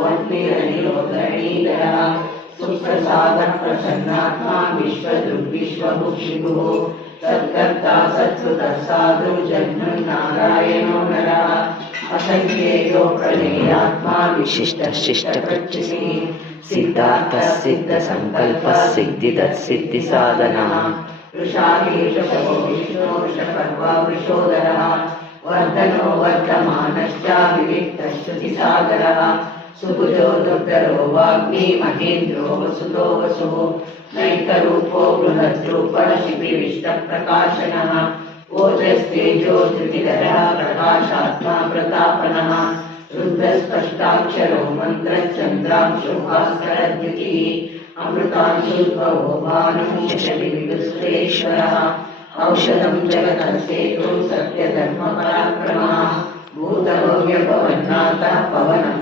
वह्निरनिरोधरणीधरः सुप्रसादः प्रसन्नात्मा विश्वभुक्षिभुः सत्कर्ता सत्कृतः साधु जन्मन्नारायणो नरः असंख्येयो प्रमेयात्मा विशिष्टः शिष्टकृच्छिः सिद्धार्थः सिद्धसङ्कल्पः सिद्धिदः सिद्धिसाधनः वृषाकेशो विष्णो वृषपर्वा वृषोदरः वर्धनो वर्धमानश्च विविक्तश्रुतिसागरः सुभुजो दुर्धरो वाग्मी महेन्द्रो वसुतो वसुः नैकरूपो बृहद्रूपः शिबिविष्टप्रकाशनः ओजस्तेजो धृतिधरः प्रकाशात्मा प्रतापनः रुद्रस्पष्टाक्षरो मन्त्रश्चन्द्रांशो भास्करद्युतिः अमृतांशुद्भवो भानुः शशिविदुष्टेश्वरः औषधं जगतः सेतुः सत्यधर्मपराक्रमः भूतभव्यभवन्नाथः पवनः